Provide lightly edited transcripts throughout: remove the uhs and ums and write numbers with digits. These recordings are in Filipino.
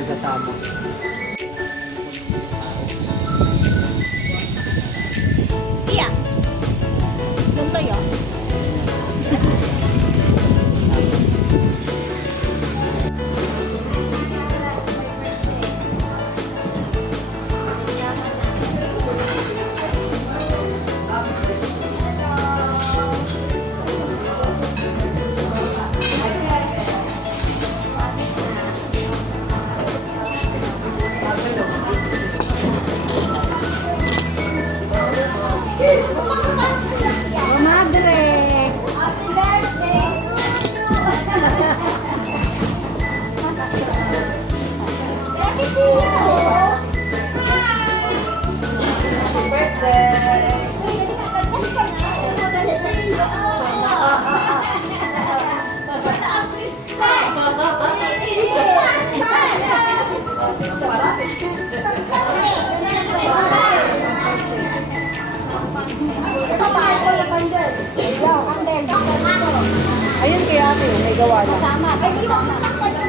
yung kasama. Iya. Ganito yun. Madre! Happy birthday! Happy birthday! Ayun kaya ate, may gawa na. Sama. Ay, iwan mo lang pa yung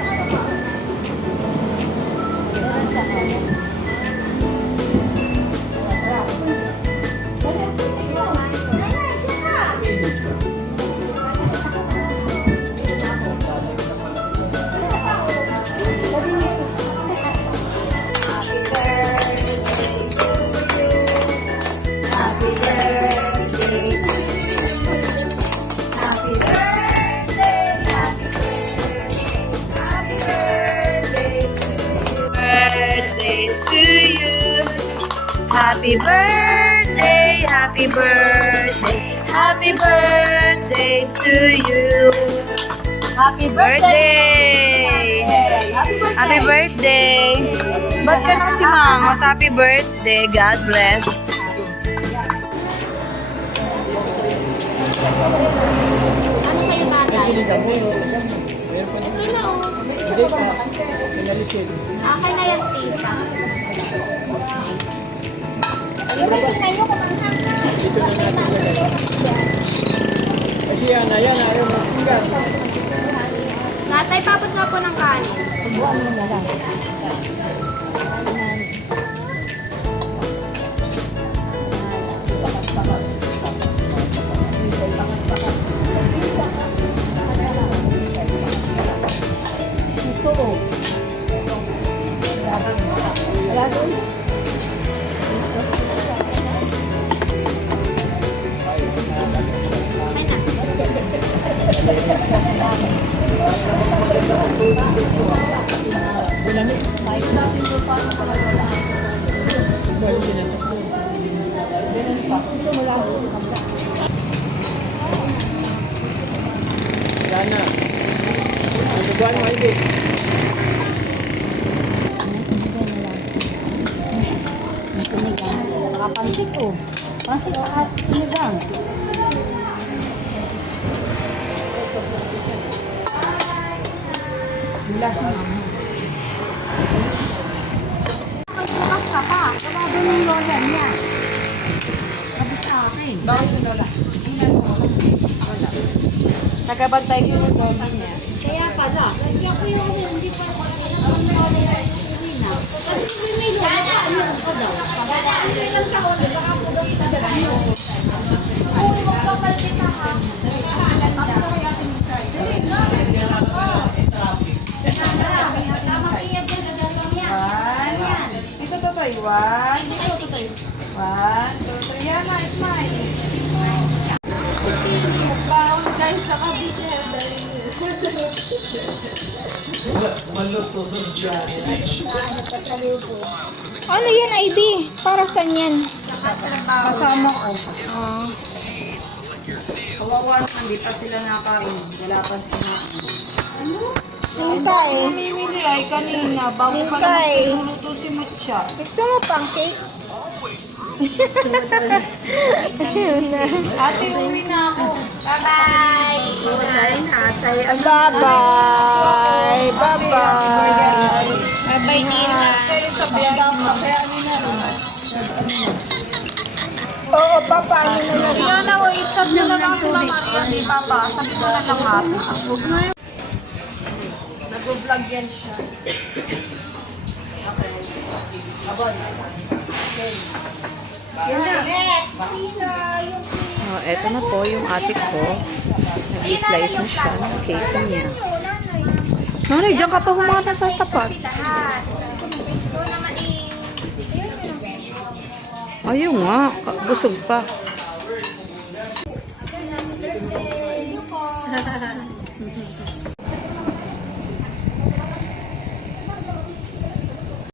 Happy birthday, happy birthday, happy birthday to you. Happy birthday! Happy birthday! Ba't ka na kasi mama? Happy birthday, God bless. Ano sa'yo, tatay? Ito na, oh. Hindi pa. Pinalisin. Akin na yan, tita. Tingnan nyo kung ang hanggang. Dito na natin lagay. Kasi yan, ayaw mo. Tingnan. Tatay, papot nga po ng kanin. Buwan mo na lang. Ito oh. Gagawin. Ay na. Sana. Tuguan mo, Ivy. Nakapansit oh. Pansit at sinigang. Bilas na naman. Magbukas ka pa. Wala doon yung lola niya. Tapos sa akin. Bakit yung lola? Wala. Tagabantay ko yung lola niya. Kaya pala. Kasi ako yung hindi pa. Ang lola niya uwi na. Kasi may lola. Ano ko daw? Ano lang sa huli. Baka po daw kita dyan. Kung magpapalit ka ha. Ito totoy. One, Ay, tikay. one, two, three. Yan na, smile. Parang guys sa kabite. Ano yan, Ivy? Para saan yan? Kasama ko. Kawawa naman, di pa sila nakain. Wala pa sila. Hintay. Namimili ay kanina. Bago pa Hintay. lang niluluto si Matcha. Gusto mo pancake? Ayun na. Ate, uwi na ako. Bye-bye. Bye-bye. Bye-bye. Bye-bye, tita. Oo, papa. Ano na lang? Yan na, i-chat na lang si Mama Maria, di Papa. Sabi ko na lang happy. Nag-vlog yan siya. Oh, eto na po yung ate ko. Nag-slice na siya ng cake niya. Nanay, diyan ka pa humata sa tapat. Lahat. Ito naman Ayun nga, busog pa.